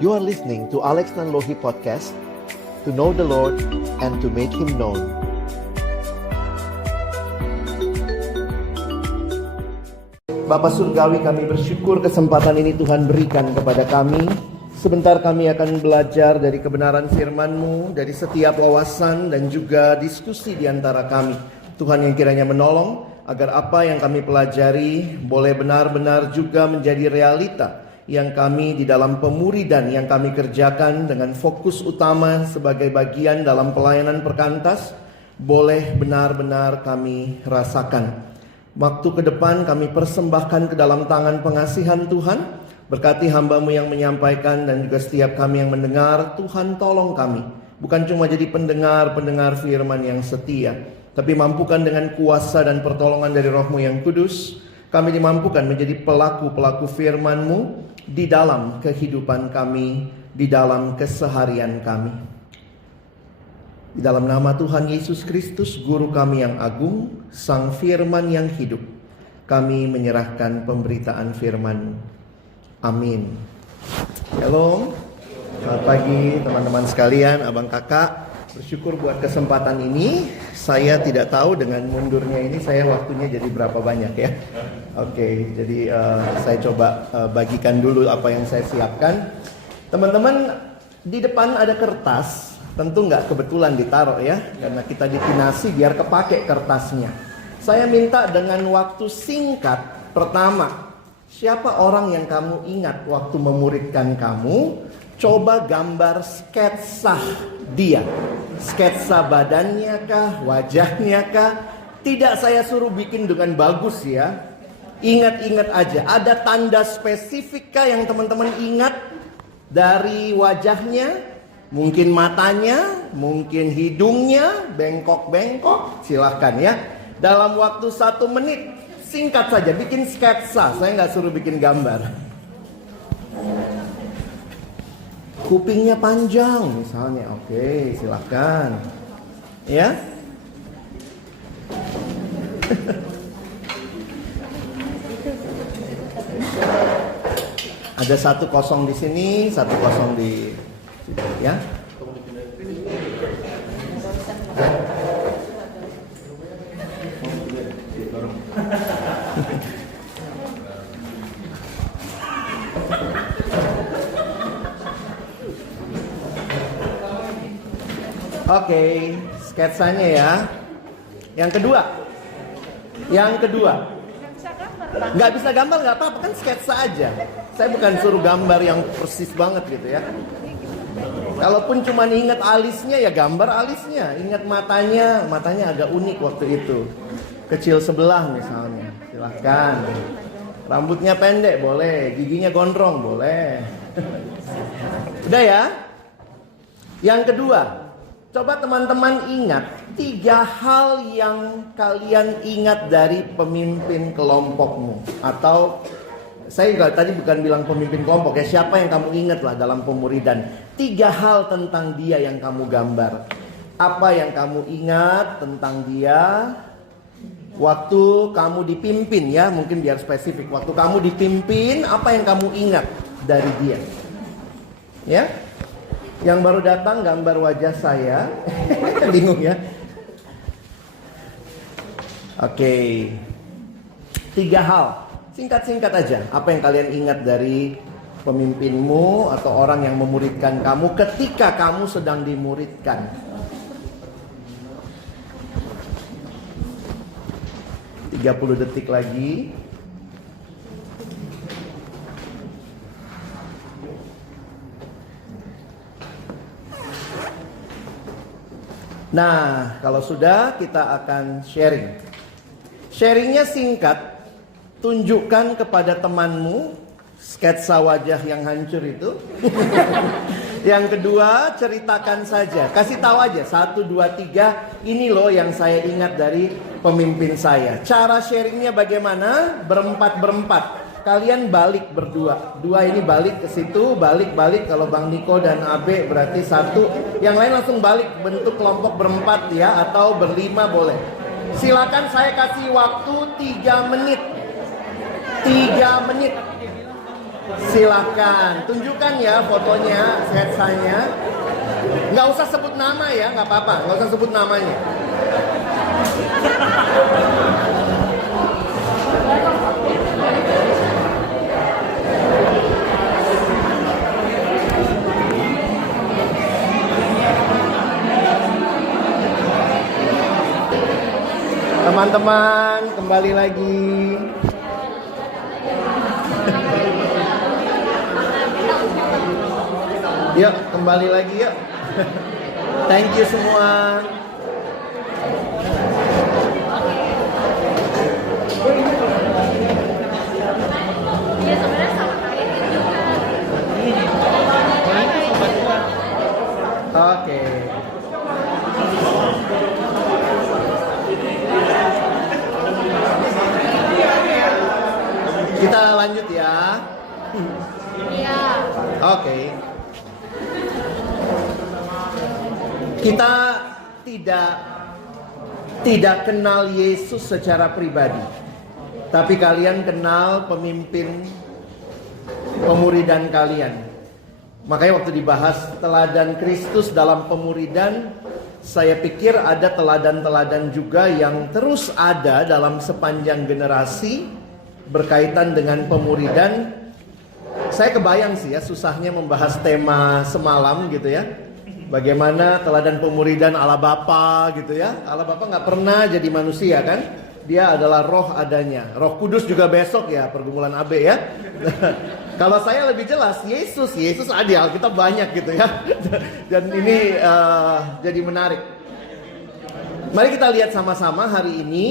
You are listening to Alex Nanlohi Podcast, to know the Lord and to make Him known. Bapa Surgawi, kami bersyukur kesempatan ini Tuhan berikan kepada kami. Sebentar kami akan belajar dari kebenaran firman-Mu, dari setiap wawasan dan juga diskusi di antara kami. Tuhan yang kiranya menolong agar apa yang kami pelajari boleh benar-benar juga menjadi realita yang kami di dalam pemuridan yang kami kerjakan dengan fokus utama sebagai bagian dalam pelayanan perkantas boleh benar-benar kami rasakan. Waktu ke depan kami persembahkan ke dalam tangan pengasihan Tuhan. Berkati hamba-Mu yang menyampaikan dan juga setiap kami yang mendengar. Tuhan tolong kami, bukan cuma jadi pendengar firman yang setia, tapi mampukan dengan kuasa dan pertolongan dari Roh-Mu yang kudus, kami dimampukan menjadi pelaku-pelaku firman-Mu di dalam kehidupan kami, di dalam keseharian kami. Di dalam nama Tuhan Yesus Kristus, Guru kami yang agung, Sang Firman yang hidup, kami menyerahkan pemberitaan firman-Mu. Amin. Shalom. Selamat pagi teman-teman sekalian, abang kakak. Bersyukur buat kesempatan ini. Saya tidak tahu dengan mundurnya ini saya waktunya jadi berapa banyak ya. Oke, jadi saya coba bagikan dulu apa yang saya siapkan. Teman-teman, di depan ada kertas. Tentu nggak kebetulan ditaruh ya, karena kita dikinasi biar kepake kertasnya. Saya minta dengan waktu singkat. Pertama, siapa orang yang kamu ingat waktu memuridkan kamu? Coba gambar sketsa dia. Sketsa badannya kah, wajahnya kah? Tidak saya suruh bikin dengan bagus ya. Ingat-ingat aja, ada tanda spesifik kah yang teman-teman ingat dari wajahnya? Mungkin matanya, mungkin hidungnya, bengkok-bengkok. Silahkan ya. Dalam waktu 1 menit, singkat saja, bikin sketsa. Saya nggak suruh bikin gambar. Kupingnya panjang misalnya, oke, silakan. Ya. Ada 1-0 di sini, 1-0 di situ, ya. Oke, sketsanya ya. Yang kedua, nggak bisa gambar nggak apa-apa, kan sketsa aja. Saya bukan suruh gambar yang persis banget gitu ya. Kalaupun cuma ingat alisnya ya gambar alisnya. Ingat matanya agak unik waktu itu. Kecil sebelah misalnya, silahkan. Rambutnya pendek boleh, giginya gondrong boleh. Udah ya. Yang kedua, coba teman-teman ingat 3 hal yang kalian ingat dari pemimpin kelompokmu. Atau saya juga tadi bukan bilang pemimpin kelompok ya, siapa yang kamu ingat lah dalam pemuridan. 3 hal tentang dia yang kamu gambar. Apa yang kamu ingat tentang dia waktu kamu dipimpin ya, mungkin biar spesifik. Waktu kamu dipimpin, apa yang kamu ingat dari dia? Ya. Yang baru datang gambar wajah saya. Bingung ya. Oke. 3 hal. Singkat-singkat aja. Apa yang kalian ingat dari pemimpinmu atau orang yang memuridkan kamu ketika kamu sedang dimuridkan? – 30 detik lagi. Nah, kalau sudah kita akan sharing. Sharingnya singkat. Tunjukkan kepada temanmu sketsa wajah yang hancur itu. Yang kedua, ceritakan saja. Kasih tahu aja 1, 2, 3. Ini loh yang saya ingat dari pemimpin saya. Cara sharingnya bagaimana? Berempat. Kalian balik berdua. 2 ini balik ke situ, balik. Kalau Bang Niko dan Abe berarti 1. Yang lain langsung balik, bentuk kelompok berempat ya, atau berlima boleh. Silakan, saya kasih waktu 3 menit. 3 menit. Silahkan, tunjukkan ya fotonya, sketsanya. Nggak usah sebut nama ya, nggak apa-apa, nggak usah sebut namanya. Teman-teman, kembali lagi. Yuk, kembali lagi yuk. Thank you semua. Oke. Kita lanjut ya. Iya. Oke. Kita tidak kenal Yesus secara pribadi, tapi kalian kenal pemimpin pemuridan kalian. Makanya waktu dibahas teladan Kristus dalam pemuridan, saya pikir ada teladan-teladan juga yang terus ada dalam sepanjang generasi berkaitan dengan pemuridan. Saya kebayang sih ya, susahnya membahas tema semalam gitu ya. Bagaimana teladan pemuridan ala Bapa gitu ya. Allah Bapa nggak pernah jadi manusia kan. Dia adalah roh adanya. Roh Kudus juga besok ya, pergumulan AB ya. Kalau saya lebih jelas, Yesus ada, Alkitab banyak gitu ya. Dan ini jadi menarik. Mari kita lihat sama-sama hari ini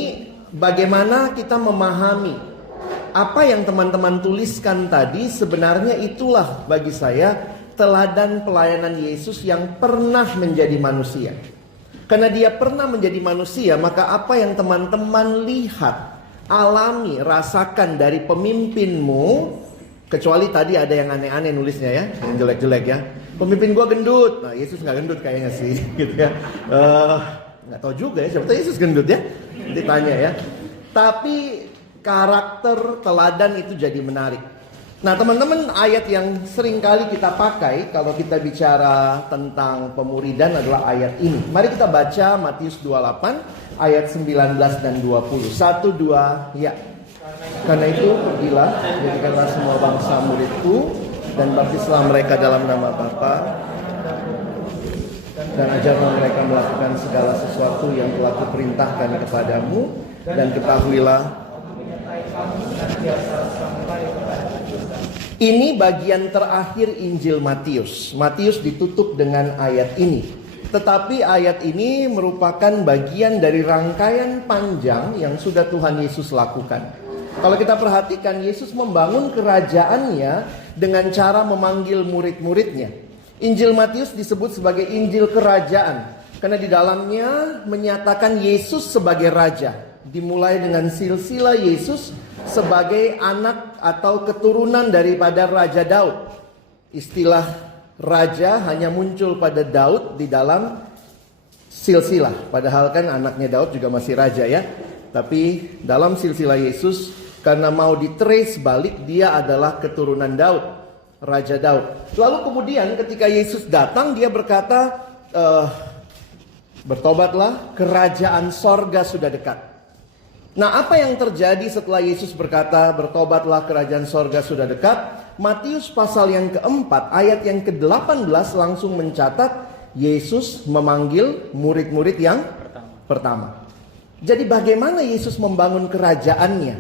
bagaimana kita memahami apa yang teman-teman tuliskan tadi. Sebenarnya itulah bagi saya teladan pelayanan Yesus yang pernah menjadi manusia. Karena dia pernah menjadi manusia, maka apa yang teman-teman lihat, alami, rasakan dari pemimpinmu, kecuali tadi ada yang aneh-aneh nulisnya ya, yang jelek-jelek ya. Pemimpin gua gendut. Nah, Yesus nggak gendut kayaknya sih, gitu ya. Nggak tahu juga ya, siapa tahu Yesus gendut ya. Ditanya ya. Tapi karakter teladan itu jadi menarik. Nah teman-teman, ayat yang sering kali kita pakai kalau kita bicara tentang pemuridan adalah ayat ini. Mari kita baca Matius 28 ayat 19 dan 20. 1, 2, ya. Karena itu pergilah, jadikanlah semua bangsa muridku, dan baptislah mereka dalam nama Bapa, dan ajarlah mereka melakukan segala sesuatu yang telah kuperintahkan kepadamu, dan ketahuilah. Ini bagian terakhir Injil Matius. Matius ditutup dengan ayat ini. Tetapi ayat ini merupakan bagian dari rangkaian panjang yang sudah Tuhan Yesus lakukan. Kalau kita perhatikan, Yesus membangun kerajaannya dengan cara memanggil murid-muridnya. Injil Matius disebut sebagai Injil Kerajaan, karena di dalamnya menyatakan Yesus sebagai Raja. Dimulai dengan silsilah Yesus sebagai anak atau keturunan daripada Raja Daud. Istilah raja hanya muncul pada Daud di dalam silsilah. Padahal kan anaknya Daud juga masih raja ya. Tapi dalam silsilah Yesus, karena mau di-trace balik, dia adalah keturunan Daud, Raja Daud. Lalu kemudian ketika Yesus datang, dia berkata, bertobatlah, kerajaan sorga sudah dekat. Nah, apa yang terjadi setelah Yesus berkata, bertobatlah, kerajaan sorga sudah dekat? Matius pasal yang keempat, ayat yang ke-18 langsung mencatat Yesus memanggil murid-murid yang pertama. Jadi bagaimana Yesus membangun kerajaannya?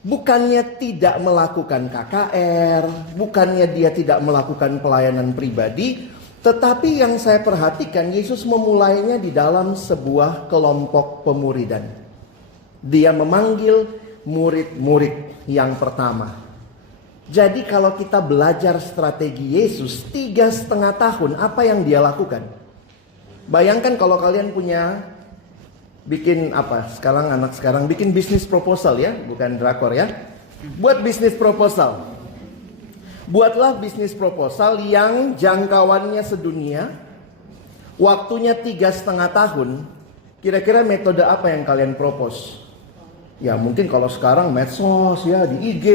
Bukannya tidak melakukan KKR, bukannya dia tidak melakukan pelayanan pribadi, tetapi yang saya perhatikan, Yesus memulainya di dalam sebuah kelompok pemuridan. Dia memanggil murid-murid yang pertama. Jadi kalau kita belajar strategi Yesus 3,5 tahun, apa yang dia lakukan? Bayangkan kalau kalian punya bikin apa? Anak sekarang bikin bisnis proposal ya, bukan drakor ya. Buat bisnis proposal. Buatlah bisnis proposal yang jangkauannya sedunia, waktunya 3,5 tahun. Kira-kira metode apa yang kalian propose? Ya mungkin kalau sekarang medsos ya, di IG,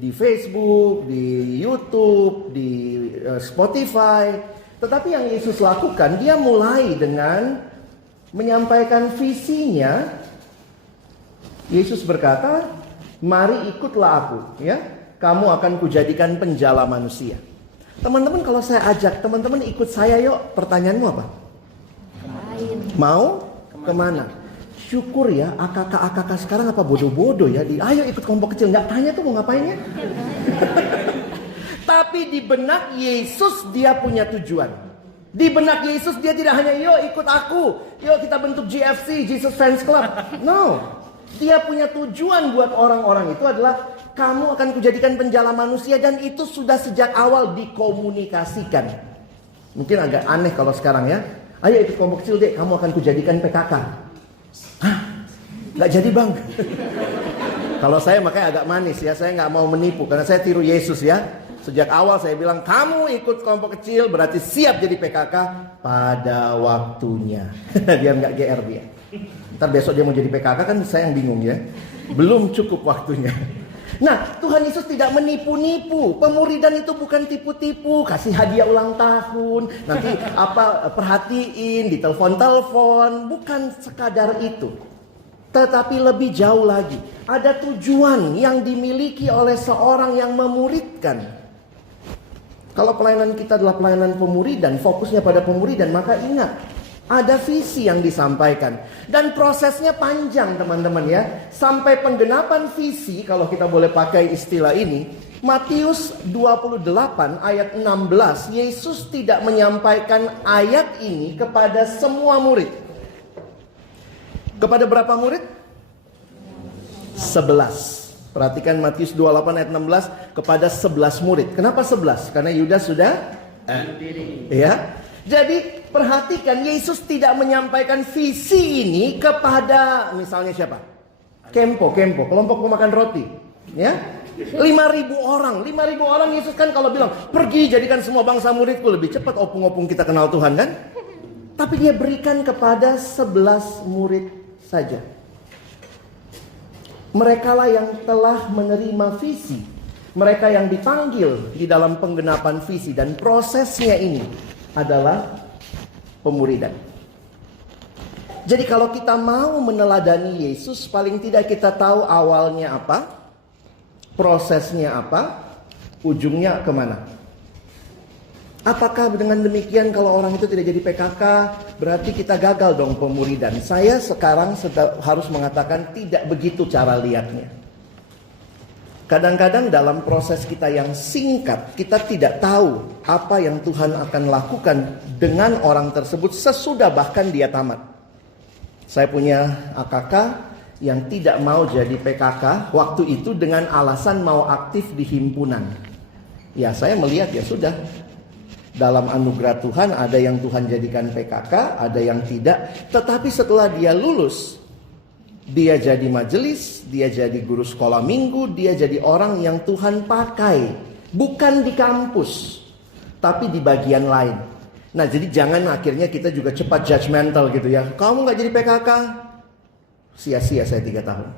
di Facebook, di YouTube, di Spotify. Tetapi yang Yesus lakukan, dia mulai dengan menyampaikan visinya. Yesus berkata, mari ikutlah aku, ya. Kamu akan kujadikan penjala manusia. Teman-teman, kalau saya ajak teman-teman ikut saya yuk, pertanyaanmu apa? Mau kemana? Syukur ya, AKK sekarang apa bodoh-bodoh ya. Ayo ikut kelompok kecil, nggak tanya tuh mau ngapainnya. Tapi di benak Yesus dia punya tujuan. Di benak Yesus dia tidak hanya yuk ikut aku, yuk kita bentuk GFC, Jesus Fans Club. No, dia punya tujuan buat orang-orang itu adalah kamu akan kujadikan penjala manusia, dan itu sudah sejak awal dikomunikasikan. Mungkin agak aneh kalau sekarang ya. Ayo ikut kelompok kecil deh, kamu akan kujadikan PKK. Hah? Gak jadi bang. Kalau saya makanya agak manis ya, saya gak mau menipu karena saya tiru Yesus ya. Sejak awal saya bilang kamu ikut kelompok kecil berarti siap jadi PKK pada waktunya. Biar gak GR dia. Ntar besok dia mau jadi PKK kan saya yang bingung ya. Belum cukup waktunya. Nah, Tuhan Yesus tidak menipu-nipu. Pemuridan itu bukan tipu-tipu, kasih hadiah ulang tahun, nanti perhatiin, ditelepon-telepon, bukan sekadar itu. Tetapi lebih jauh lagi, ada tujuan yang dimiliki oleh seorang yang memuridkan. Kalau pelayanan kita adalah pelayanan pemuridan, fokusnya pada pemuridan, maka ingat, ada visi yang disampaikan. Dan prosesnya panjang teman-teman ya. Sampai penggenapan visi, kalau kita boleh pakai istilah ini, Matius 28 ayat 16, Yesus tidak menyampaikan ayat ini kepada semua murid. Kepada berapa murid? 11. Perhatikan Matius 28 ayat 16, kepada 11 murid. Kenapa 11? Karena Yudas sudah ya. Jadi perhatikan, Yesus tidak menyampaikan visi ini kepada misalnya siapa? Kempo, kelompok pemakan roti. Ya, 5.000 orang Yesus kan kalau bilang pergi jadikan semua bangsa muridku, lebih cepat opung-opung kita kenal Tuhan kan? Tapi dia berikan kepada 11 murid saja. Merekalah yang telah menerima visi. Mereka yang dipanggil di dalam penggenapan visi, dan prosesnya ini adalah pemuridan. Jadi kalau kita mau meneladani Yesus, paling tidak kita tahu awalnya apa, prosesnya apa, ujungnya kemana. Apakah dengan demikian kalau orang itu tidak jadi PKK, berarti kita gagal dong pemuridan? Saya sekarang harus mengatakan tidak begitu cara lihatnya. Kadang-kadang dalam proses kita yang singkat, kita tidak tahu apa yang Tuhan akan lakukan dengan orang tersebut sesudah bahkan dia tamat. Saya punya AKK yang tidak mau jadi PKK waktu itu dengan alasan mau aktif di himpunan. Ya saya melihat ya sudah. Dalam anugerah Tuhan ada yang Tuhan jadikan PKK, ada yang tidak. Tetapi setelah dia lulus, dia jadi majelis, dia jadi guru sekolah minggu, dia jadi orang yang Tuhan pakai. Bukan di kampus, tapi di bagian lain. Nah jadi jangan akhirnya kita juga cepat judgmental gitu ya. Kamu gak jadi PKK, sia-sia saya 3 tahun.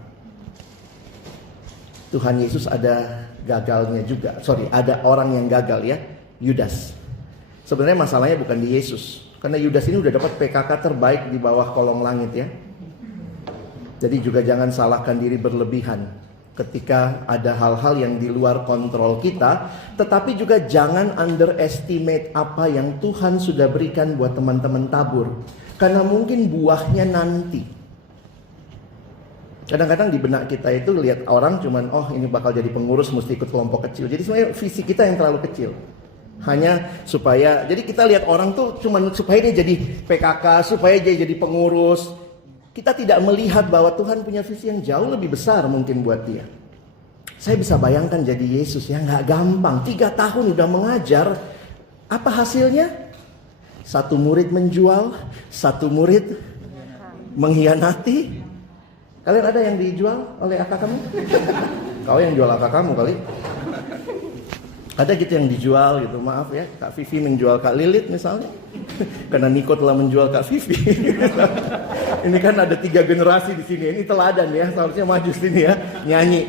Tuhan Yesus ada gagalnya juga. Ada orang yang gagal ya, Yudas. Sebenarnya masalahnya bukan di Yesus. Karena Yudas ini udah dapat PKK terbaik di bawah kolong langit ya. Jadi juga jangan salahkan diri berlebihan ketika ada hal-hal yang di luar kontrol kita. Tetapi juga jangan underestimate apa yang Tuhan sudah berikan buat teman-teman tabur. Karena mungkin buahnya nanti. Kadang-kadang di benak kita itu lihat orang cuman, oh ini bakal jadi pengurus mesti ikut kelompok kecil. Jadi sebenarnya visi kita yang terlalu kecil. Hanya supaya, jadi kita lihat orang tuh cuman supaya dia jadi PKK, supaya dia jadi pengurus. Kita tidak melihat bahwa Tuhan punya visi yang jauh lebih besar mungkin buat dia. Saya bisa bayangkan jadi Yesus ya, gak gampang. 3 tahun udah mengajar. Apa hasilnya? 1 murid menjual, 1 murid mengkhianati. Kalian ada yang dijual oleh kakak kamu? Kau yang jual kakak kamu kali. Ada gitu yang dijual gitu, maaf ya. Kak Vivi menjual Kak Lilit misalnya. Karena Niko telah menjual Kak Vivi. Ini kan ada 3 generasi di sini. Ini teladan ya, seharusnya maju sini ya, nyanyi.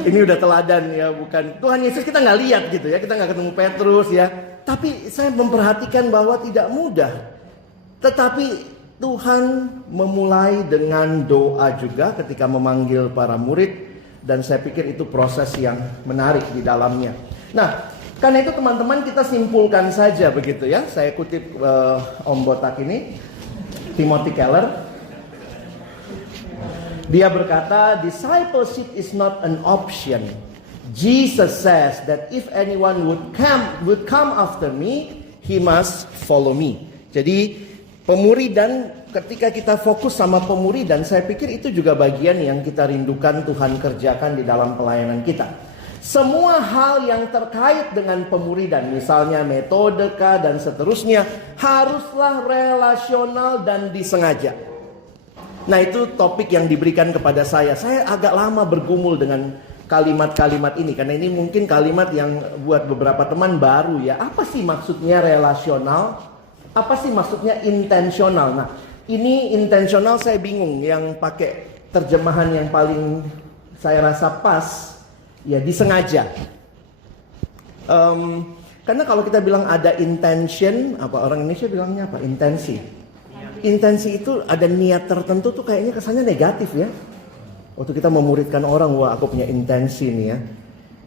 Ini udah teladan ya, bukan Tuhan Yesus kita nggak lihat gitu ya, kita nggak ketemu Petrus ya. Tapi saya memperhatikan bahwa tidak mudah. Tetapi Tuhan memulai dengan doa juga ketika memanggil para murid. Dan saya pikir itu proses yang menarik di dalamnya. Nah, karena itu teman-teman kita simpulkan saja begitu ya. Saya kutip Om Botak ini, Timothy Keller. Dia berkata, discipleship is not an option. Jesus says that if anyone would come after me, he must follow me. Jadi pemuridan, ketika kita fokus sama pemuridan, saya pikir itu juga bagian yang kita rindukan Tuhan kerjakan di dalam pelayanan kita. Semua hal yang terkait dengan pemuridan, misalnya metodeka dan seterusnya, haruslah relasional dan disengaja. Nah, itu topik yang diberikan kepada saya. Saya agak lama bergumul dengan kalimat-kalimat ini, karena ini mungkin kalimat yang buat beberapa teman baru ya. Apa sih maksudnya relasional? Apa sih maksudnya intensional? Nah, ini intensional saya bingung. Yang pakai terjemahan yang paling saya rasa pas, ya disengaja. Karena kalau kita bilang ada intention, apa orang Indonesia bilangnya apa? Intensi. Intensi itu ada niat tertentu tuh kayaknya kesannya negatif ya. Waktu kita memuridkan orang, wah aku punya intensi nih ya.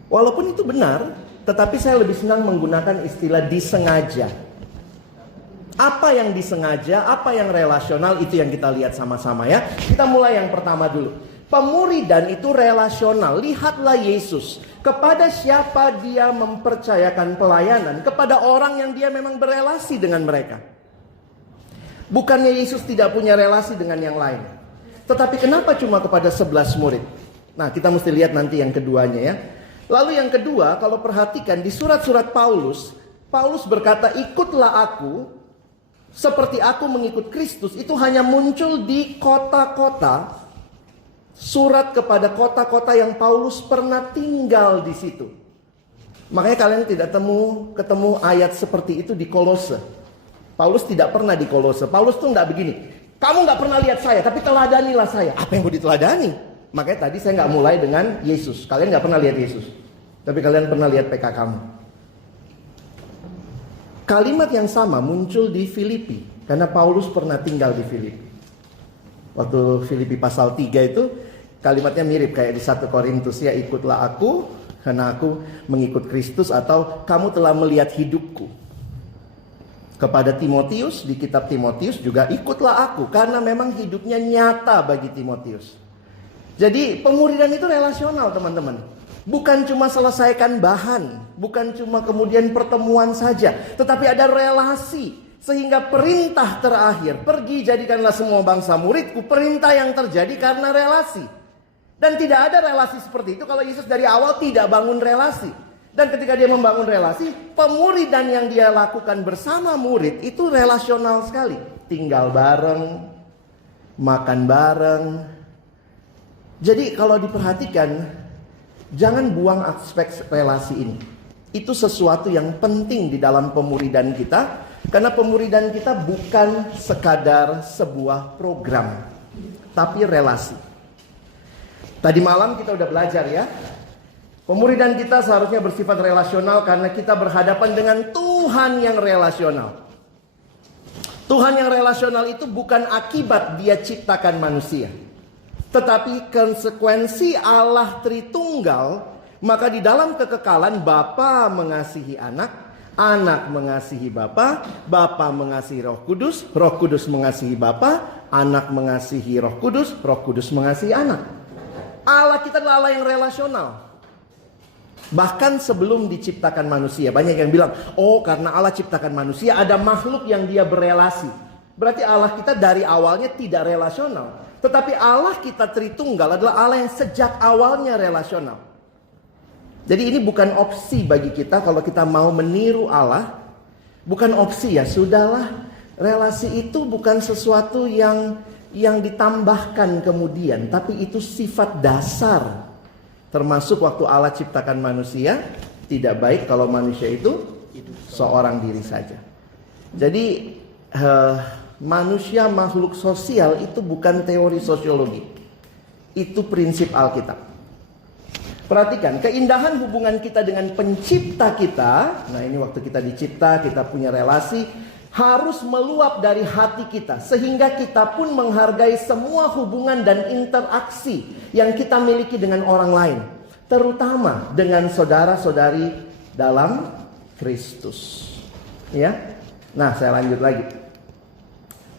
Walaupun itu benar, tetapi saya lebih senang menggunakan istilah disengaja. Apa yang disengaja, apa yang relasional, itu yang kita lihat sama-sama ya. Kita mulai yang pertama dulu. Pemuridan itu relasional. Lihatlah Yesus. Kepada siapa dia mempercayakan pelayanan? Kepada orang yang dia memang berelasi dengan mereka. Bukannya Yesus tidak punya relasi dengan yang lain. Tetapi kenapa cuma kepada 11 murid? Nah, kita mesti lihat nanti yang keduanya ya. Lalu yang kedua, kalau perhatikan di surat-surat Paulus, Paulus berkata, ikutlah aku seperti aku mengikut Kristus. Itu hanya muncul di kota-kota. Surat kepada kota-kota yang Paulus pernah tinggal di situ. Makanya kalian tidak ketemu ayat seperti itu di Kolose. Paulus tidak pernah di Kolose. Paulus tuh nggak begini. Kamu nggak pernah lihat saya, tapi teladanilah saya. Apa yang mau diteladani? Makanya tadi saya nggak mulai dengan Yesus. Kalian nggak pernah lihat Yesus, tapi kalian pernah lihat PK kamu. Kalimat yang sama muncul di Filipi, karena Paulus pernah tinggal di Filipi. Waktu Filipi pasal 3 itu kalimatnya mirip kayak di 1 Korintus ya, ikutlah aku karena aku mengikut Kristus, atau kamu telah melihat hidupku. Kepada Timotius, di kitab Timotius juga ikutlah aku, karena memang hidupnya nyata bagi Timotius. Jadi pemuridan itu relasional teman-teman. Bukan cuma selesaikan bahan, bukan cuma kemudian pertemuan saja, tetapi ada relasi. Sehingga perintah terakhir, pergi jadikanlah semua bangsa muridku, perintah yang terjadi karena relasi. Dan tidak ada relasi seperti itu kalau Yesus dari awal tidak bangun relasi. Dan ketika dia membangun relasi, pemuridan yang dia lakukan bersama murid itu relasional sekali. Tinggal bareng, makan bareng. Jadi kalau diperhatikan, jangan buang aspek relasi ini. Itu sesuatu yang penting di dalam pemuridan kita. Karena pemuridan kita bukan sekadar sebuah program, tapi relasi. Tadi malam kita udah belajar ya. Pemuridan kita seharusnya bersifat relasional karena kita berhadapan dengan Tuhan yang relasional. Tuhan yang relasional itu bukan akibat dia ciptakan manusia, tetapi konsekuensi Allah Tritunggal. Maka di dalam kekekalan Bapa mengasihi anak, anak mengasihi Bapa, Bapa mengasihi Roh Kudus, Roh Kudus mengasihi Bapa, anak mengasihi Roh Kudus mengasihi anak. Allah kita adalah Allah yang relasional. Bahkan sebelum diciptakan manusia, banyak yang bilang, oh karena Allah ciptakan manusia, ada makhluk yang dia berelasi. Berarti Allah kita dari awalnya tidak relasional. Tetapi Allah kita Tritunggal adalah Allah yang sejak awalnya relasional. Jadi ini bukan opsi bagi kita kalau kita mau meniru Allah. Bukan opsi ya, sudahlah. Relasi itu bukan sesuatu yang ditambahkan kemudian, tapi itu sifat dasar. Termasuk waktu Allah ciptakan manusia, tidak baik kalau manusia itu seorang diri saja. Jadi Manusia makhluk sosial itu bukan teori sosiologi. Itu prinsip Alkitab. Perhatikan, keindahan hubungan kita dengan pencipta kita. Nah, ini waktu kita dicipta, kita punya relasi, harus meluap dari hati kita, sehingga kita pun menghargai semua hubungan dan interaksi yang kita miliki dengan orang lain, terutama dengan saudara-saudari dalam Kristus. Ya. Nah, saya lanjut lagi.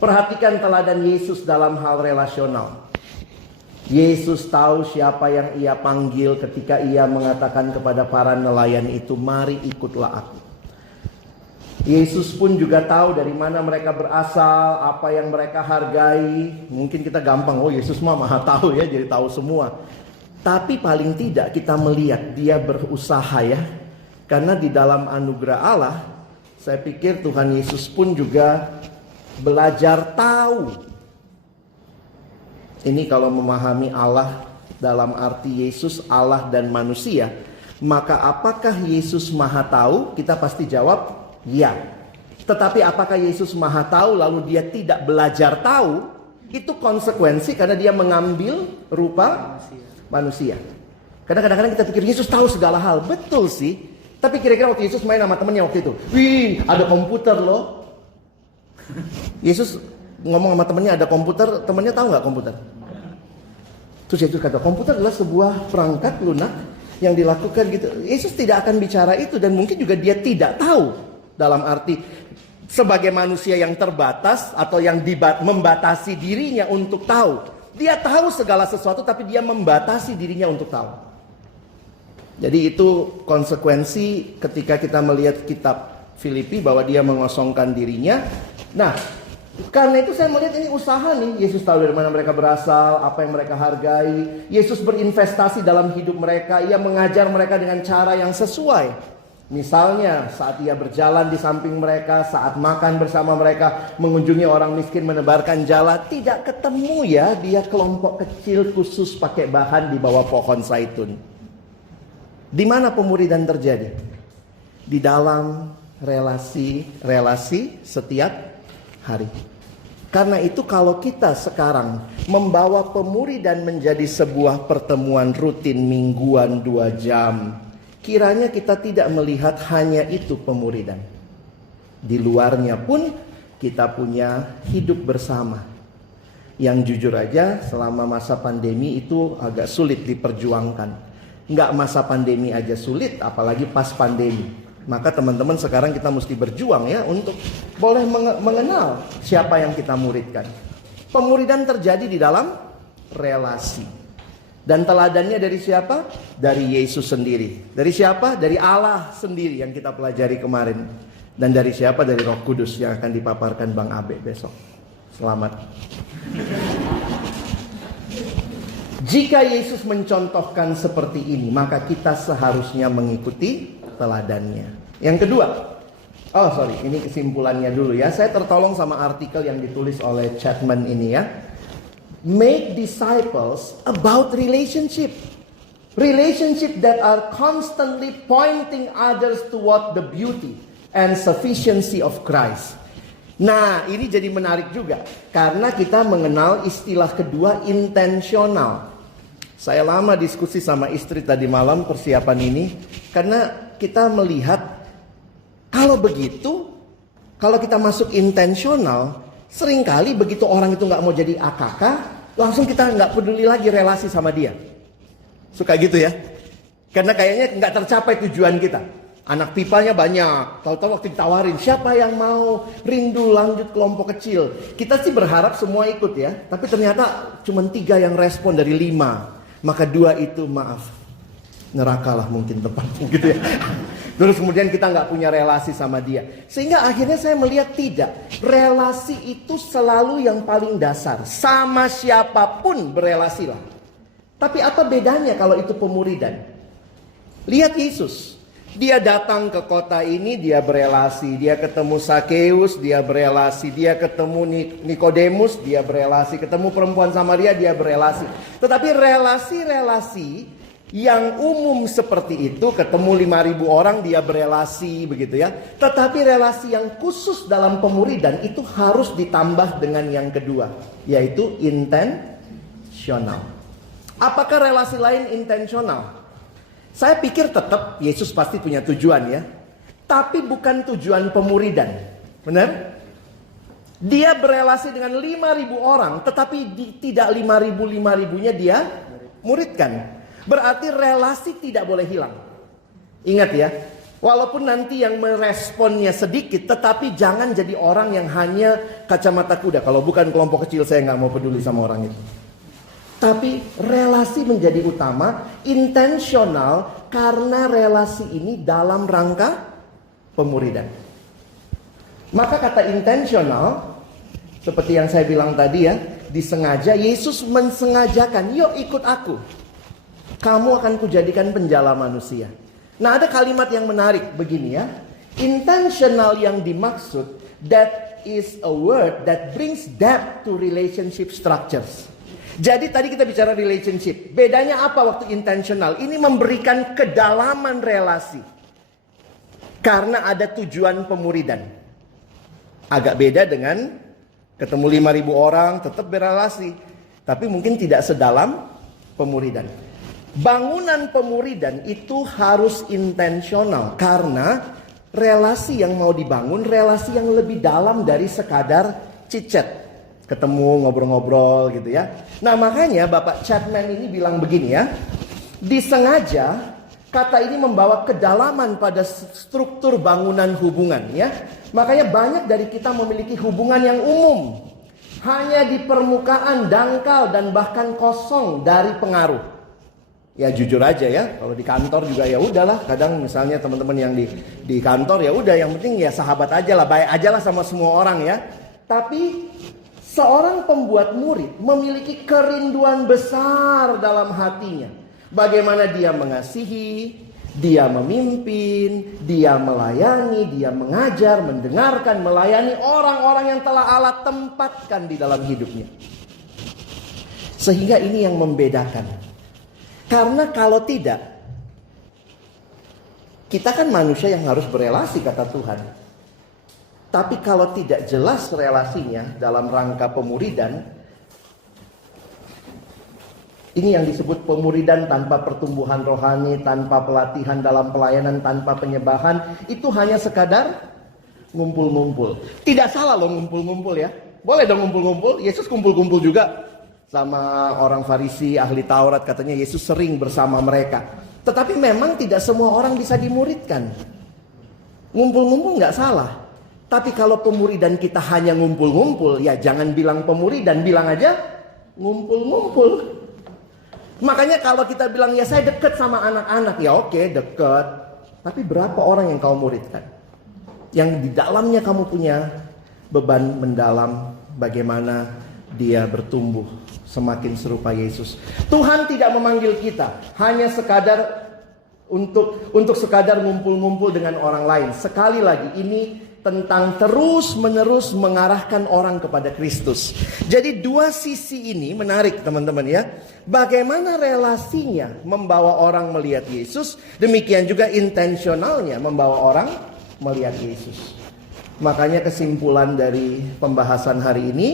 Perhatikan teladan Yesus dalam hal relasional. Yesus tahu siapa yang ia panggil ketika ia mengatakan kepada para nelayan itu, "Mari ikutlah aku." Yesus pun juga tahu dari mana mereka berasal, apa yang mereka hargai. Mungkin kita gampang, oh Yesus mah maha tahu ya, jadi tahu semua. Tapi paling tidak kita melihat dia berusaha ya. Karena di dalam anugerah Allah, saya pikir Tuhan Yesus pun juga belajar tahu. Ini kalau memahami Allah dalam arti Yesus, Allah dan manusia, maka apakah Yesus maha tahu? Kita pasti jawab ya. Tetapi apakah Yesus maha tahu lalu dia tidak belajar tahu? Itu konsekuensi karena dia mengambil rupa manusia. Karena kadang-kadang kita pikir Yesus tahu segala hal. Betul sih. Tapi kira-kira waktu Yesus main sama temennya waktu itu, wih ada komputer loh. Yesus ngomong sama temennya ada komputer, temennya tahu nggak komputer? Terus Yesus kata komputer adalah sebuah perangkat lunak yang dilakukan gitu. Yesus tidak akan bicara itu dan mungkin juga dia tidak tahu. Dalam arti sebagai manusia yang terbatas atau yang membatasi dirinya untuk tahu. Dia tahu segala sesuatu tapi dia membatasi dirinya untuk tahu. Jadi itu konsekuensi ketika kita melihat kitab Filipi bahwa dia mengosongkan dirinya. Nah, karena itu saya melihat ini usaha nih. Yesus tahu dari mana mereka berasal, apa yang mereka hargai. Yesus berinvestasi dalam hidup mereka. Ia mengajar mereka dengan cara yang sesuai. Misalnya saat ia berjalan di samping mereka, saat makan bersama mereka, mengunjungi orang miskin, menebarkan jala, tidak ketemu ya dia kelompok kecil khusus pakai bahan di bawah pohon zaitun. Di mana pemuridan terjadi? Di dalam relasi setiap hari. Karena itu kalau kita sekarang membawa pemuridan menjadi sebuah pertemuan rutin mingguan 2 jam, kiranya kita tidak melihat hanya itu pemuridan. Di luarnya pun kita punya hidup bersama. Yang jujur aja selama masa pandemi itu agak sulit diperjuangkan. Nggak masa pandemi aja sulit, apalagi pas pandemi. Maka teman-teman sekarang kita mesti berjuang ya untuk boleh mengenal siapa yang kita muridkan. Pemuridan terjadi di dalam relasi. Dan teladannya dari siapa? Dari Yesus sendiri. Dari siapa? Dari Allah sendiri yang kita pelajari kemarin. Dan dari siapa? Dari Roh Kudus yang akan dipaparkan Bang Abe besok. Selamat. Jika Yesus mencontohkan seperti ini, maka kita seharusnya mengikuti teladannya. Yang kedua, ini kesimpulannya dulu ya. Saya tertolong sama artikel yang ditulis oleh Chapman ini ya. Make disciples about relationship. Relationship that are constantly pointing others toward the beauty and sufficiency of Christ. Nah, ini jadi menarik juga. Karena kita mengenal istilah kedua, intensional. Saya lama diskusi sama istri tadi malam persiapan ini. Karena kita melihat kalau begitu, kalau kita masuk intensional, seringkali begitu orang itu nggak mau jadi AKK, langsung kita nggak peduli lagi relasi sama dia. Suka gitu ya? Karena kayaknya nggak tercapai tujuan kita. Anak pipanya banyak. Tahu-tahu waktu ditawarin, siapa yang mau rindu lanjut kelompok kecil? Kita sih berharap semua ikut ya. Tapi ternyata cuma 3 yang respon dari 5. Maka 2 itu maaf, nerakalah mungkin tempatnya gitu ya. Terus kemudian kita nggak punya relasi sama dia. Sehingga akhirnya saya melihat tidak. Relasi itu selalu yang paling dasar. Sama siapapun berelasilah. Tapi apa bedanya kalau itu pemuridan? Lihat Yesus. Dia datang ke kota ini, dia berelasi. Dia ketemu Sakeus, dia berelasi. Dia ketemu Nikodemus, dia berelasi. Ketemu perempuan Samaria, dia berelasi. Tetapi relasi-relasi Yang umum seperti itu, ketemu 5.000 orang dia berelasi begitu ya. Tetapi relasi yang khusus dalam pemuridan itu harus ditambah dengan yang kedua, yaitu intensional. Apakah relasi lain intensional? Saya pikir tetap Yesus pasti punya tujuan ya. Tapi bukan tujuan pemuridan. Benar? Dia berelasi dengan 5.000 orang, tetapi tidak 5.000-5.000-nya dia muridkan. Berarti relasi tidak boleh hilang. Ingat ya, walaupun nanti yang meresponnya sedikit, tetapi jangan jadi orang yang hanya kacamata kuda. Kalau bukan kelompok kecil saya nggak mau peduli sama orang itu. Tapi relasi menjadi utama, intensional, karena relasi ini dalam rangka pemuridan. Maka kata intensional, seperti yang saya bilang tadi ya, disengaja, Yesus mensengajakan, yuk ikut aku. Kamu akan kujadikan penjala manusia. Nah, ada kalimat yang menarik begini ya. Intentional yang dimaksud, that is a word that brings depth to relationship structures. Jadi tadi kita bicara relationship. Bedanya apa waktu intentional? Ini memberikan kedalaman relasi. Karena ada tujuan pemuridan. Agak beda dengan ketemu 5.000 orang tetap berelasi. Tapi mungkin tidak sedalam pemuridan. Bangunan pemuridan itu harus intensional karena relasi yang mau dibangun relasi yang lebih dalam dari sekadar chit-chat, ketemu ngobrol-ngobrol gitu ya. Nah makanya Bapak Chapman ini bilang begini ya, disengaja kata ini membawa kedalaman pada struktur bangunan hubungan ya. Makanya banyak dari kita memiliki hubungan yang umum, hanya di permukaan, dangkal dan bahkan kosong dari pengaruh. Ya jujur aja ya, kalau di kantor juga ya udahlah. Kadang misalnya teman-teman yang di kantor ya udah, yang penting ya sahabat aja lah, baik aja lah sama semua orang ya. Tapi seorang pembuat murid memiliki kerinduan besar dalam hatinya. Bagaimana dia mengasihi, dia memimpin, dia melayani, dia mengajar, mendengarkan, melayani orang-orang yang telah Allah tempatkan di dalam hidupnya. Sehingga ini yang membedakan. Karena kalau tidak, kita kan manusia yang harus berelasi kata Tuhan. Tapi kalau tidak jelas relasinya dalam rangka pemuridan, ini yang disebut pemuridan tanpa pertumbuhan rohani, tanpa pelatihan dalam pelayanan, tanpa penyebahan, itu hanya sekadar ngumpul-ngumpul. Tidak salah loh ngumpul-ngumpul ya. Boleh dong ngumpul-ngumpul, Yesus kumpul-kumpul juga. Sama orang Farisi, ahli Taurat, katanya Yesus sering bersama mereka. Tetapi memang tidak semua orang bisa dimuridkan. Ngumpul-ngumpul nggak salah. Tapi kalau pemuridan kita hanya ngumpul-ngumpul, ya jangan bilang pemuridan, bilang aja ngumpul-ngumpul. Makanya kalau kita bilang ya saya dekat sama anak-anak, ya oke dekat. Tapi berapa orang yang kau muridkan? Yang di dalamnya kamu punya beban mendalam bagaimana dia bertumbuh semakin serupa Yesus. Tuhan tidak memanggil kita hanya sekadar untuk sekadar ngumpul-ngumpul dengan orang lain. Sekali lagi ini tentang terus-menerus mengarahkan orang kepada Kristus. Jadi dua sisi ini menarik teman-teman ya. Bagaimana relasinya membawa orang melihat Yesus, demikian juga intensionalnya membawa orang melihat Yesus. Makanya kesimpulan dari pembahasan hari ini,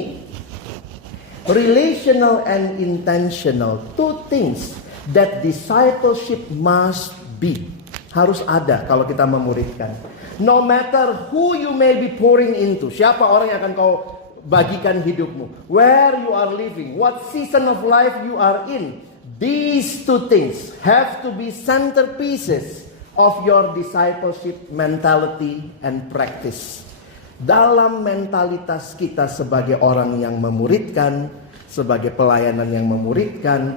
relational and intentional, two things that discipleship must be. Harus ada kalau kita memuridkan. No matter who you may be pouring into, siapa orang yang akan kau bagikan hidupmu, where you are living, what season of life you are in, these two things have to be centerpieces of your discipleship mentality and practice. Dalam mentalitas kita sebagai orang yang memuridkan, sebagai pelayanan yang memuridkan,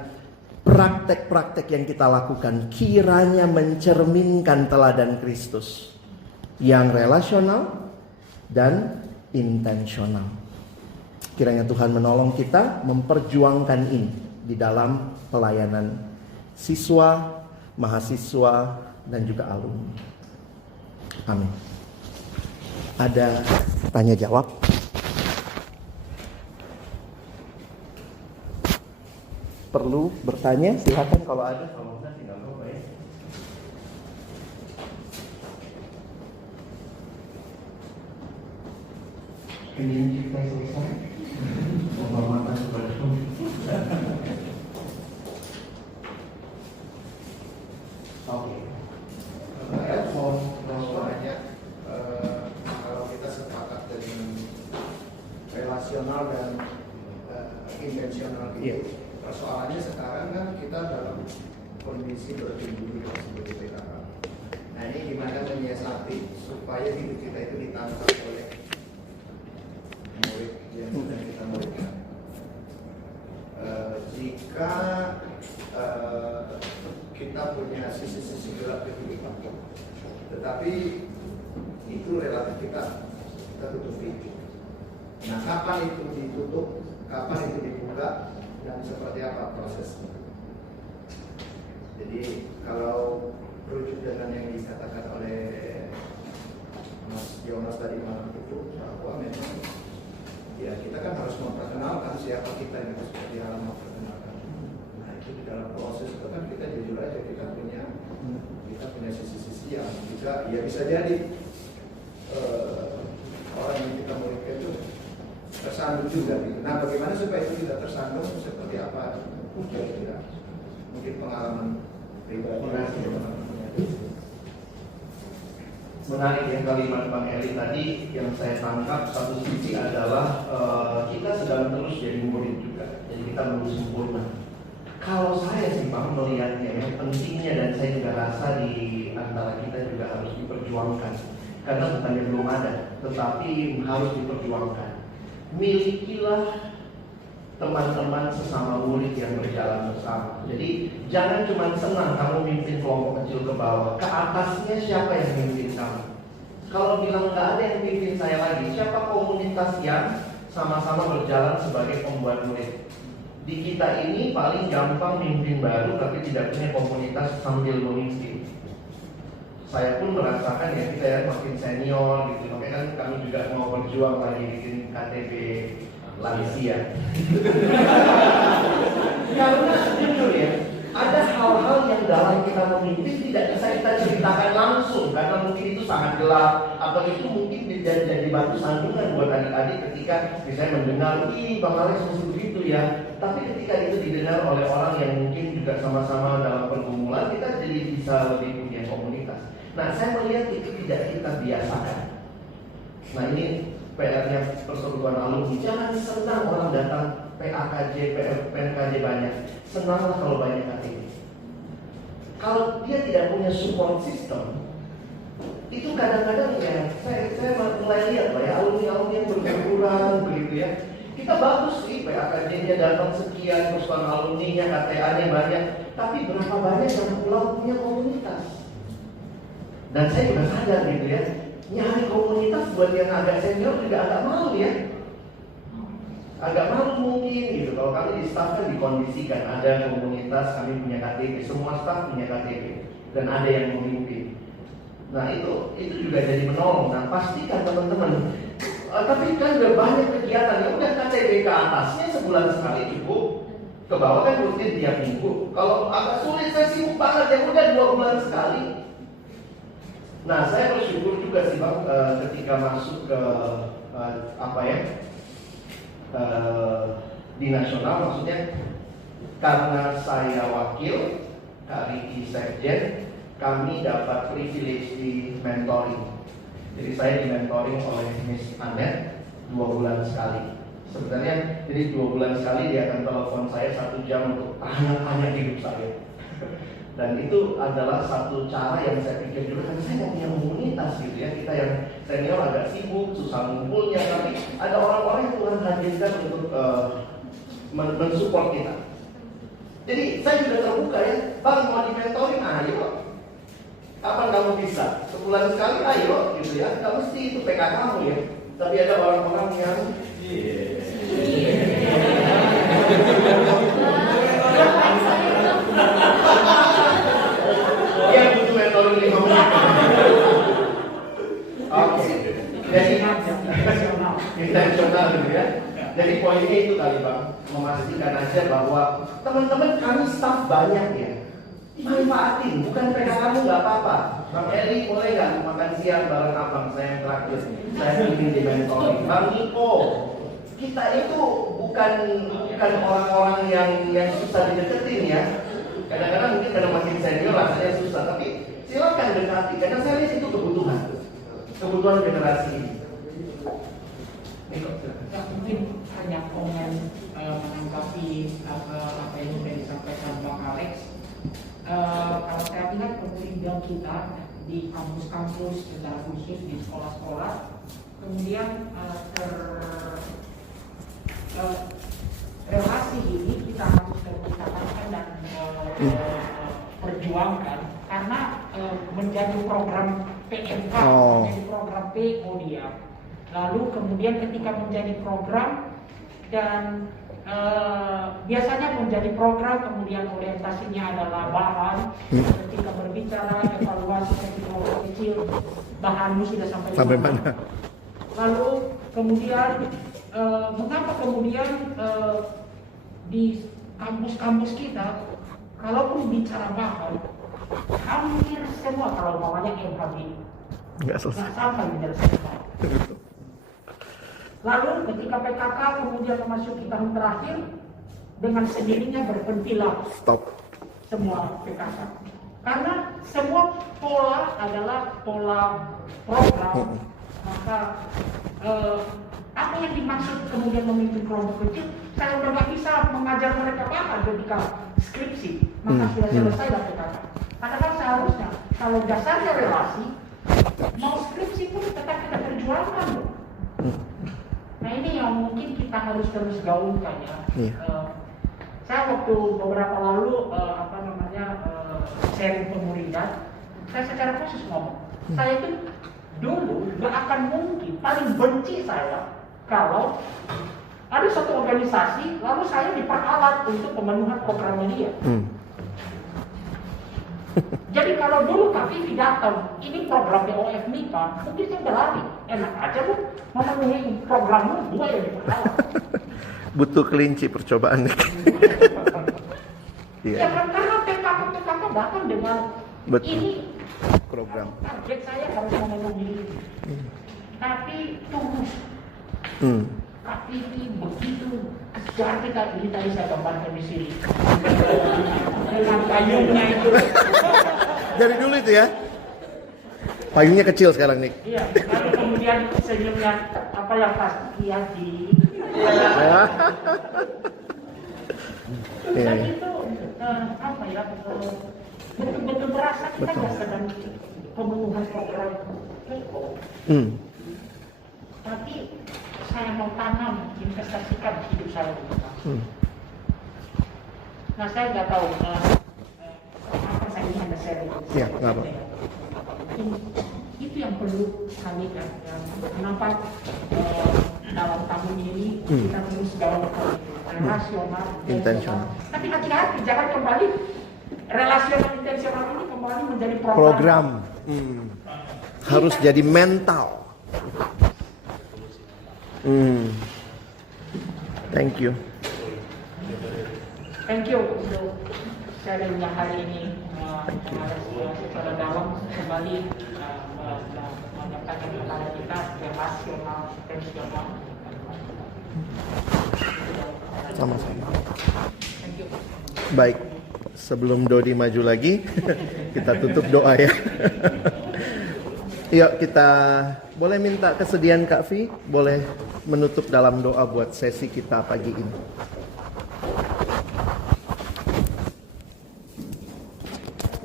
praktek-praktek yang kita lakukan kiranya mencerminkan teladan Kristus yang relasional dan intensional. Kiranya Tuhan menolong kita memperjuangkan ini di dalam pelayanan siswa, mahasiswa, dan juga alumni. Amin. Ada tanya jawab? Perlu bertanya? Silakan kalau ada. Kalau enggak, Ingin kita selesai penghormatan kepada Tuhan. Oke. Saya mau banyak kalau kita sepakat dengan relasional dan intensional gitu. Persoalannya sekarang kan kita dalam kondisi bertumbuh sebagai PKK. Nah ini gimana menyiasati supaya hidup kita itu ditangkap oleh murid yang sedang kita muridkan. Jika kita punya sisi-sisi gelap kehidupan, tetapi itu relatif kita tutup pintu. Nah kapan itu ditutup, kapan itu dibuka, dan seperti apa prosesnya. Jadi kalau rujuk dengan yang dikatakan oleh Mas Jonas tadi malam itu, bahwa memang ya kita kan harus memperkenalkan siapa kita yang itu seperti hal memperkenalkan. Nah itu di dalam proses itu kan kita jujur aja kita punya sisi-sisi yang juga ya bisa jadi orang yang kita muridkan itu tersandung juga gitu. Nah bagaimana supaya itu tidak tersandung, seperti apa kira-kira mungkin pengalaman pribadi. Menarik ya kalimat Bang Eli tadi, yang saya tangkap satu sisi adalah kita sedang terus jadi murid juga, jadi kita belum sempurna. Kalau saya sih Bang melihatnya yang pentingnya, dan saya juga rasa di antara kita juga harus diperjuangkan, karena bukannya belum ada, tetapi harus diperjuangkan. Milikilah teman-teman sesama murid yang berjalan bersama. Jadi jangan cuma senang kamu mimpin kelompok kecil ke bawah, ke atasnya siapa yang mimpin kamu? Kalau bilang nggak ada yang mimpin saya lagi, siapa komunitas yang sama-sama berjalan sebagai pembuat murid? Di kita ini paling gampang mimpin baru tapi tidak punya komunitas sambil memimpin. Saya pun merasakan ya, kita ya makin senior gitu, makanya kan kami juga mau berjuang lagi bikin KTP lansia. Karena jujur ya, ada hal-hal yang dalam kita memimpin tidak bisa kita ceritakan langsung, karena mungkin itu sangat gelap, atau itu mungkin jadi batu sandungan buat adik-adik ketika misalnya mendengar, ih Bang Alex mesti begitu ya. Tapi ketika itu didengar oleh orang yang mungkin juga sama-sama dalam pergumulan, kita jadi bisa lebih punya komunitas. Nah saya melihat itu tidak kita biasakan. Nah ini PR-nya persekutuan alumni. Jangan senang orang datang PAKJ, PNKJ banyak. Senanglah kalau banyak KTP. Kalau dia tidak punya support system, itu kadang-kadang ya saya mulai lihat lah ya, alumni-alumni yang berkurang begitu ya. Kita bagus sih PAKJ-nya datang sekian, persekutuan alumni-nya, KTA-nya banyak, tapi berapa banyak yang pulang punya komunitas. Dan saya juga sadar gitu ya, nyari komunitas buat yang agak senior juga agak malu ya. Agak malu mungkin gitu. Kalau kami di staff kan dikondisikan, ada komunitas, kami punya KTP, semua staff punya KTP, dan ada yang memimpin. Nah itu juga jadi menolong. Nah pastikan teman-teman, tapi kan udah banyak kegiatan, ya udah KTP ke atasnya sebulan sekali cukup, ke bawah kan rutin tiap minggu. Kalau agak sulit, saya sibuk banget, ya udah 2 bulan sekali. Nah saya bersyukur juga sih Bang, ketika masuk ke di nasional, maksudnya karena saya wakil, Kak Riki Sekjen, kami dapat privilege di mentoring. Jadi saya di mentoring oleh Miss Anet 2 bulan sekali. Sebenarnya jadi 2 bulan sekali dia akan telepon saya 1 jam untuk tanya-tanya hidup saya. Dan itu adalah satu cara yang saya pikir juga, kan saya nggak punya komunitas gitu ya. Kita yang senior agak sibuk, susah ngumpulnya, tapi ada orang-orang yang Tuhan hadirkan untuk mensupport kita. Jadi saya juga terbuka ya, Bang mau di mentoring, ayo. Kapan kamu bisa? Sebulan sekali, ayo gitu ya. Gak mesti itu PK kamu ya. Tapi ada orang-orang yang dia butuh mentoring 5 menit. Oke. Jadi intensional gitu ya. Jadi poinnya itu kali Bang, memastikan aja bahwa teman-teman kami staff banyak ya. Manfaatin, bukan PK kamu nggak apa-apa. Bang Eri boleh nggak makan siang bareng abang? Saya yang terakhir. Saya ingin di mentoring. Bang Niko, kita itu bukan orang-orang yang susah dideketin ya. Kadang-kadang mungkin karena makin senior rasanya susah, tapi silakan dekati. Karena saya lihat itu kebutuhan generasi ini. Niko, mungkin hanya komen menanggapi apa yang sudah disampaikan Bang Alex. Kalau saya lihat kemudian kita di kampus-kampus secara khusus di sekolah-sekolah kemudian relasi ini kita harus terpisahkan dan perjuangkan karena menjadi program PMK, menjadi program PO dia. Lalu kemudian ketika menjadi program dan biasanya menjadi program kemudian orientasinya adalah bahan. Ketika berbicara evaluasi ketika kecil bahanmu sudah sampai mana. Lalu kemudian mengapa kemudian di kampus-kampus kita kalaupun bicara bahan hampir semua kalau namanya MHB nggak sampai menyelesaikan. Lalu ketika PKK kemudian memasuki tahun terakhir dengan sendirinya berventilah semua PKK karena semua pola adalah pola program. Maka apa yang dimaksud kemudian memimpin kelompok kecil, saya udah nggak bisa mengajar mereka apa ketika skripsi, maka sudah selesai lah PKK. Padahal seharusnya kalau dasarnya relasi, mau skripsi pun tetap kita perjuangkan. Nah ini yang mungkin kita harus terus gaungkan ya. Saya waktu beberapa lalu sharing pemuridan, saya secara khusus ngomong, saya itu dulu gak akan mungkin, paling benci saya kalau ada satu organisasi lalu saya diperalat untuk pemenuhan programnya dia. Jadi kalau dulu KPI datang, ini programnya OF MIPA, mungkin saya udah lari. Enak aja bu, memenuhi programmu, gua yang diperalat. Butuh kelinci percobaan nih. Ya kan karena PKK datang dengan ini program. Target saya harus memenuhi ini. Tapi tulus. Tapi ini begitu kejar kita ini tadi saya gambarkan di sini. Dengan payungnya itu. Dari dulu itu ya. Payungnya kecil sekarang nih. Iya. Lalu kemudian senyumnya apa yang pasti iya di. Dan itu apa ya? Betul-betul berasa kita sedang pemenuhan program PO. Tapi saya mau tanam, investasikan hidup saya. Nah saya nggak tahu apa saya ingin Anda share. Ya, nggak apa. Itu yang perlu kami kan. Kenapa dalam tahun ini kita terus gaungkan relasional, intensional. Tapi hati-hati jangan kembali relasional intensional ini kembali menjadi program. Harus jadi mental. Thank you. Thank you untuk sharingnya hari ini. Secara dalam kembali menyampaikan kepada kita relasional intensional. Sama-sama. Thank you. Baik. Sebelum Dodi maju lagi, kita tutup doa ya. Yuk kita boleh minta kesediaan Kak Vi, boleh menutup dalam doa buat sesi kita pagi ini.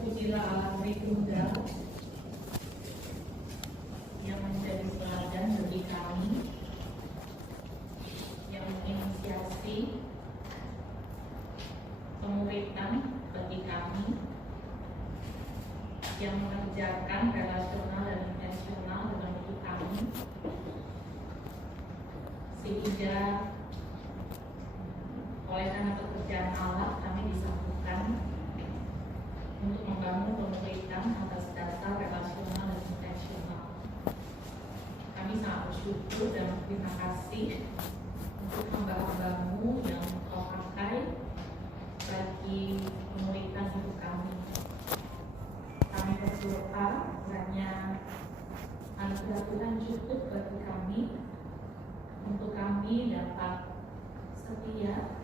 Pujilah Allah Tritunggal yang menjadi teladan bagi kami, yang menginisiasi pemuridan bagi kami, yang mengerjakan relasional dan intensional dalam hidup kami, sehingga oleh karena pekerjaan Allah kami disambungkan untuk membangun pemuridan atas dasar relasional dan intensional. Kami sangat bersyukur dan berterima kasih untuk hamba-hambamu yang Kau pakai bagi pemuridan hidup kami. Kami berdoa agar Tuhan cukup bagi kami untuk kami dapat setia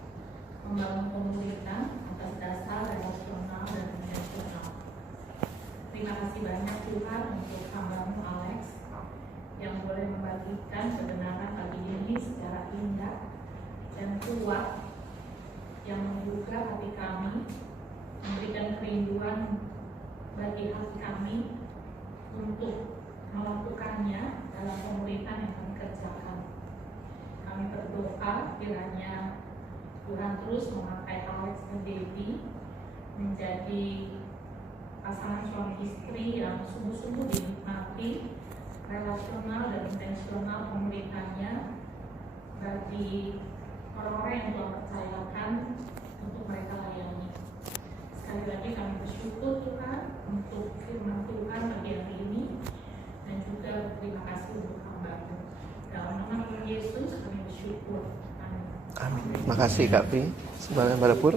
membangun pemerintahan atas dasar relasional dan intensional. Terima kasih banyak Tuhan untuk hamba-Mu Alex yang boleh membagikan kebenaran pagi ini secara indah dan kuat yang membuka hati kami, memberikan kerinduan bagi hati kami untuk melakukannya dalam pemerintahan yang kami kerjakan. Kami berdoa kiranya Tuhan terus memakai Alex dan Debbie menjadi pasangan suami istri yang sungguh-sungguh dinikmati relasional dan intensional pemerintahannya bagi orang-orang yang Tuhan percayakan untuk mereka layani. Sekali lagi kami bersyukur Tuhan untuk firman Tuhan pagi hari ini dan juga terima kasih untuk hamba-Mu. Dalam nama Tuhan Yesus kami bersyukur. Amin. Amin. Makasih Kak Pi. Sebenarnya Pada Pur.